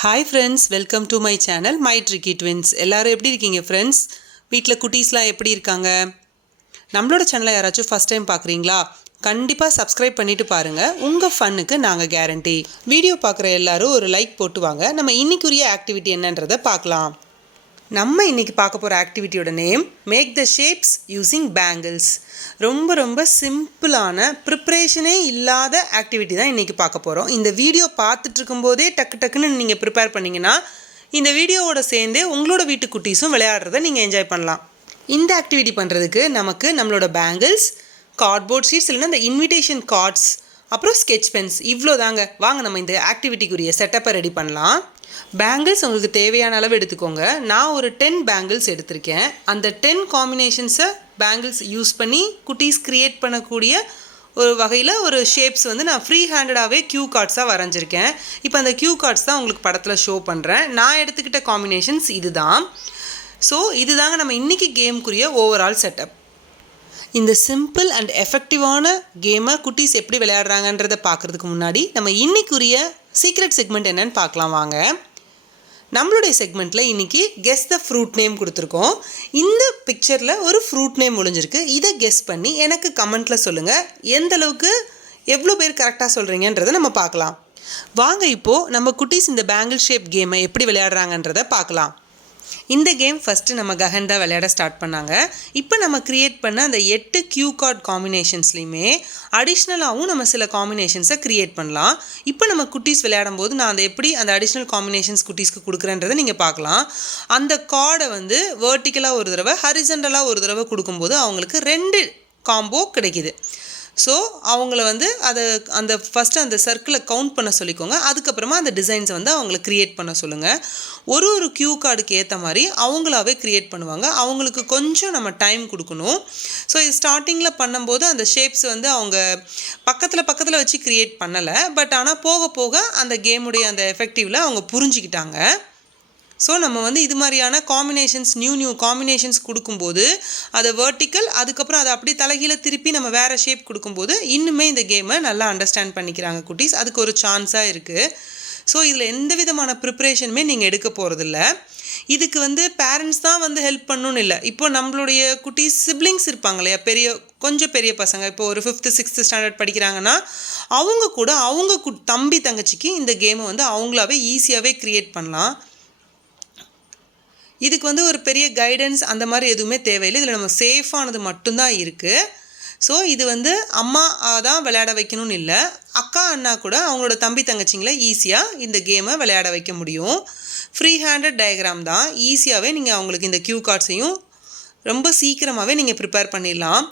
Hi friends, welcome to my channel My Tricky Twins. எல்லாரும் எப்படி இருக்கீங்க friends? வீட்ல குட்டீஸ்லாம் எப்படி இருக்காங்க? நம்மளோட சேனலை யாராச்சும் ஃபர்ஸ்ட் டைம் பார்க்குறீங்களா? கண்டிப்பாக சப்ஸ்கிரைப் பண்ணிட்டு பாருங்க. உங்கள் ஃபன்னுக்கு நாங்கள் கேரண்டி. வீடியோ பார்க்குற எல்லாரும் ஒரு லைக் போட்டு வாங்க. நம்ம இன்னைக்குரிய ஆக்டிவிட்டி என்னன்றதை பார்க்கலாம். நம்ம இன்றைக்கி பார்க்க போகிற ஆக்டிவிட்டியோட name make the shapes using bangles. ரொம்ப சிம்பிளான ப்ரிப்ரேஷனே இல்லாத ஆக்டிவிட்டி தான் இன்றைக்கி பார்க்க போகிறோம். இந்த வீடியோ பார்த்துட்டு இருக்கும்போதே டக்குன்னு நீங்கள் ப்ரிப்பேர் பண்ணிங்கன்னா இந்த வீடியோவோட சேர்ந்தே உங்களோட வீட்டு குட்டீஸும் விளையாடுறத நீங்கள் என்ஜாய் பண்ணலாம். இந்த ஆக்டிவிட்டி பண்ணுறதுக்கு நமக்கு நம்மளோட பேங்கிள்ஸ், கார்ட்போர்ட் ஷீட்ஸ் இல்லைன்னா இந்த இன்விடேஷன் கார்ட்ஸ், அப்புறம் ஸ்கெட்ச் பென்ஸ், இவ்வளோ தாங்க. வாங்க நம்ம இந்த ஆக்டிவிட்டிக்குரிய செட்டப்பை ரெடி பண்ணலாம். பேங்கிள்ஸ் உங்களுக்கு தேவையான அளவு எடுத்துக்கோங்க. நான் ஒரு 10 பேங்கிள்ஸ் எடுத்திருக்கேன். அந்த 10 காம்பினேஷன்ஸை பேங்கிள்ஸ் யூஸ் பண்ணி குட்டீஸ் க்ரியேட் பண்ணக்கூடிய ஒரு வகையில் ஒரு ஷேப்ஸ் வந்து நான் ஃப்ரீ ஹேண்டடாகவே க்யூ கார்ட்ஸாக வரைஞ்சிருக்கேன். இப்போ அந்த க்யூ கார்ட்ஸ் தான் உங்களுக்கு படத்தில் ஷோ பண்ணுறேன். நான் எடுத்துக்கிட்ட காம்பினேஷன்ஸ் இது தான். ஸோ இது தாங்க நம்ம இன்றைக்கி கேமுக்குரிய ஓவரால் செட்டப். இந்த சிம்பிள் அண்ட் எஃபெக்டிவான கேமை குட்டீஸ் எப்படி விளையாடுறாங்கன்றதை பார்க்குறதுக்கு முன்னாடி நம்ம இன்றைக்குரிய சீக்ரெட் செக்மெண்ட் என்னன்னு பார்க்கலாம் வாங்க. நம்மளுடைய செக்மெண்ட்டில் இன்றைக்கி கெஸ் த ஃப்ரூட் நேம் கொடுத்துருக்கோம். இந்த பிக்சரில் ஒரு ஃப்ரூட் நேம் ஒளிஞ்சிருக்கு. இதை கெஸ் பண்ணி எனக்கு கமெண்ட்டில் சொல்லுங்கள். எந்தளவுக்கு எவ்வளோ பேர் கரெக்டாக சொல்கிறீங்கன்றதை நம்ம பார்க்கலாம். வாங்க இப்போது நம்ம குட்டீஸ் இந்த பேங்கிள் ஷேப் கேமை எப்படி விளையாடுறாங்கன்றதை பார்க்கலாம். இந்த கேம் ஃபஸ்ட்டு நம்ம கஹன் தான் விளையாட ஸ்டார்ட் பண்ணாங்க. இப்போ நம்ம க்ரியேட் பண்ண அந்த 8 க்யூ கார்ட் காம்பினேஷன்ஸ்லையுமே அடிஷ்னலாகவும் நம்ம சில காம்பினேஷன்ஸை க்ரியேட் பண்ணலாம். இப்போ நம்ம குட்டீஸ் விளையாடும் போது நான் எப்படி அந்த அடிஷ்னல் காம்பினேஷன்ஸ் குட்டீஸ்க்கு கொடுக்குறேன்றதை நீங்கள் பார்க்கலாம். அந்த கார்டை வந்து வேர்ட்டிக்கலாக ஒரு தடவை, ஹரிசண்டலாக ஒரு தடவை கொடுக்கும்போது அவங்களுக்கு 2 காம்போ கிடைக்கிது. ஸோ அவங்கள வந்து அந்த ஃபஸ்ட்டு அந்த சர்க்கிளை கவுண்ட் பண்ண சொல்லிக்கோங்க. அதுக்கப்புறமா அந்த டிசைன்ஸை வந்து அவங்கள க்ரியேட் பண்ண சொல்லுங்கள். ஒரு க்யூ கார்டுக்கு ஏற்ற மாதிரி அவங்களாவே க்ரியேட் பண்ணுவாங்க. அவங்களுக்கு கொஞ்சம் நம்ம டைம் கொடுக்கணும். ஸோ இது ஸ்டார்டிங்கில் பண்ணும்போது அந்த ஷேப்ஸ் வந்து அவங்க பக்கத்தில் வச்சு க்ரியேட் பண்ணலை. பட் ஆனால் போக போக அந்த கேமுடைய அந்த எஃபெக்டிவில் அவங்க புரிஞ்சிக்கிட்டாங்க. ஸோ நம்ம வந்து இது மாதிரியான காம்பினேஷன்ஸ், நியூ காம்பினேஷன்ஸ் கொடுக்கும்போது அதை வேர்ட்டிக்கல், அதுக்கப்புறம் அதை அப்படியே தலைகீழ திருப்பி நம்ம வேறு ஷேப் கொடுக்கும்போது இன்னுமே இந்த கேமை நல்லா அண்டர்ஸ்டாண்ட் பண்ணிக்கிறாங்க குட்டீஸ். அதுக்கு ஒரு சான்ஸாக இருக்குது. ஸோ இதில் எந்த விதமான ப்ரிப்ரேஷனுமே நீங்கள் எடுக்க போகிறதில்ல. இதுக்கு வந்து பேரண்ட்ஸ் தான் வந்து ஹெல்ப் பண்ணணும்னு இல்லை. இப்போ நம்மளுடைய குட்டீஸ் சிப்ளிங்ஸ் இருப்பாங்க இல்லையா, கொஞ்சம் பெரிய பசங்க, இப்போ ஒரு 5th 6th ஸ்டாண்டர்ட் படிக்கிறாங்கன்னா அவங்க கூட அவங்க தம்பி தங்கச்சிக்கு இந்த கேமை வந்து அவங்களாவே ஈஸியாகவே க்ரியேட் பண்ணலாம். இதுக்கு வந்து ஒரு பெரிய கைடன்ஸ் அந்த மாதிரி எதுவுமே தேவையில்லை. இதில் நம்ம சேஃபானது மட்டும்தான் இருக்குது. ஸோ இது வந்து அம்மா தான் விளையாட வைக்கணும்னு இல்லை, அக்கா அண்ணா கூட அவங்களோட தம்பி தங்கச்சிங்களை ஈஸியாக இந்த கேமை விளையாட வைக்க முடியும். ஃப்ரீ ஹேண்டட் டயக்ராம் தான். ஈஸியாகவே நீங்கள் அவங்களுக்கு இந்த க்யூ கார்ட்ஸையும் ரொம்ப சீக்கிரமாகவே நீங்கள் ப்ரிப்பேர் பண்ணிடலாம்.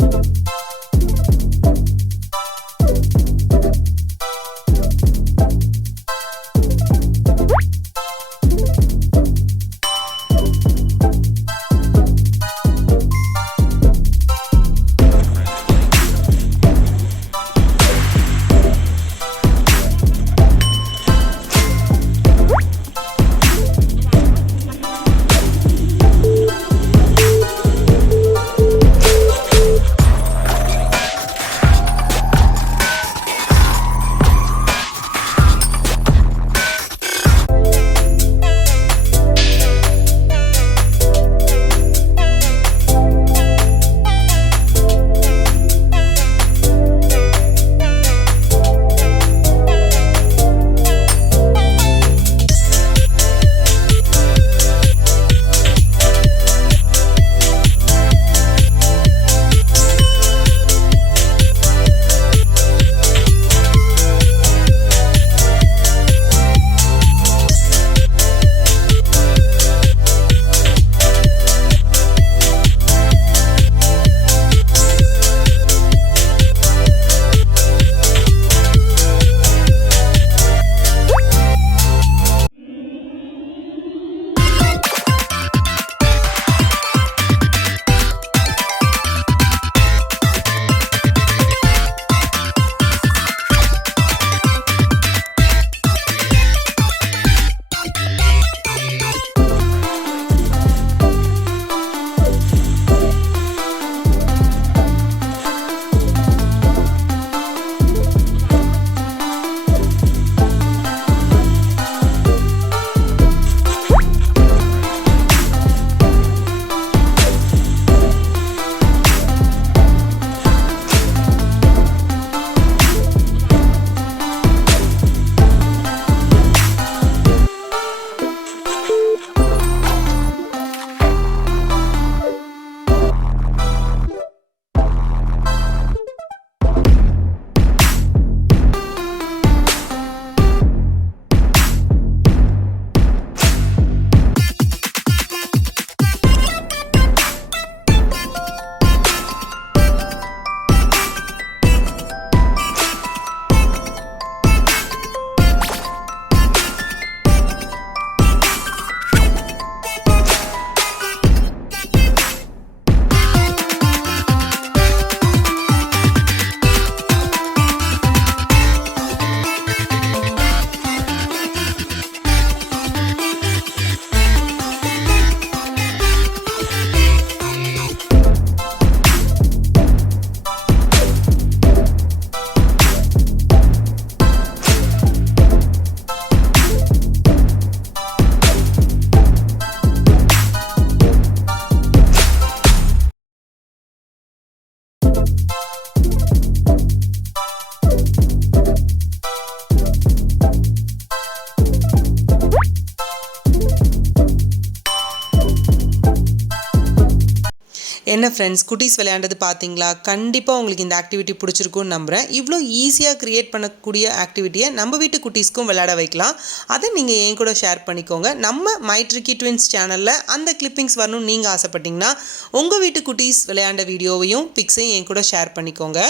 என்ன ஃப்ரெண்ட்ஸ், குட்டீஸ் விளையாண்டது பார்த்தீங்களா? கண்டிப்பாக உங்களுக்கு இந்த ஆக்டிவிட்டி பிடிச்சிருக்குன்னு நம்புகிறேன். இவ்வளோ ஈஸியாக க்ரியேட் பண்ணக்கூடிய ஆக்டிவிட்டியை நம்ம வீட்டு குட்டீஸ்க்கும் விளையாட வைக்கலாம். அதை நீங்கள் என் கூட ஷேர் பண்ணிக்கோங்க. நம்ம மை ட்ரிக்கி ட்வின்ஸ் சேனலில் அந்த கிளிப்பிங்ஸ் வரணும்னு நீங்கள் ஆசைப்பட்டீங்கன்னா உங்கள் வீட்டு குட்டீஸ் விளையாண்ட வீடியோவையும் பிக்ஸையும் என் கூட ஷேர் பண்ணிக்கோங்க.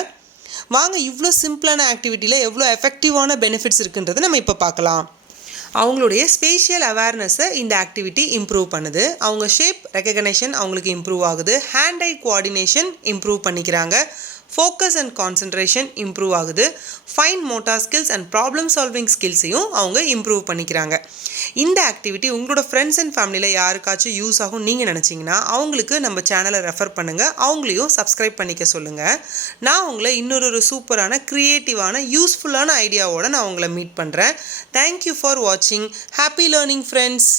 வாங்க, இவ்வளோ சிம்பிளான ஆக்டிவிட்டியில் எவ்வளோ எஃபெக்டிவான பெனிஃபிட்ஸ் இருக்குன்றதை நம்ம இப்போ பார்க்கலாம். அவங்களுடைய ஸ்பேஷியல் அவேர்னஸை இந்த ஆக்டிவிட்டி இம்ப்ரூவ் பண்ணுது. அவங்க ஷேப் ரெகக்னேஷன் அவங்களுக்கு இம்ப்ரூவ் ஆகுது. ஹேண்ட் ஐ கோஆர்டினேஷன் இம்ப்ரூவ் பண்ணிக்கிறாங்க. ஃபோக்கஸ் அண்ட் கான்சன்ட்ரேஷன் இம்ப்ரூவ் ஆகுது. Fine motor skills and problem solving ஸ்கில்ஸையும் அவங்க இம்ப்ரூவ் பண்ணிக்கிறாங்க. இந்த ஆக்டிவிட்டி உங்களோட ஃப்ரெண்ட்ஸ் அண்ட் ஃபேமிலியில் யாருக்காச்சும் யூஸ் ஆகும் நீங்கள் நினச்சிங்கன்னா அவங்களுக்கு நம்ம சேனலை ரெஃபர் பண்ணுங்கள். அவங்களையும் சப்ஸ்கிரைப் பண்ணிக்க சொல்லுங்கள். நான் உங்களை இன்னொரு சூப்பரான க்ரியேட்டிவான யூஸ்ஃபுல்லான ஐடியாவோடு நான் உங்களை மீட் பண்ணுறேன். தேங்க்யூ ஃபார் வாட்சிங். Happy learning friends.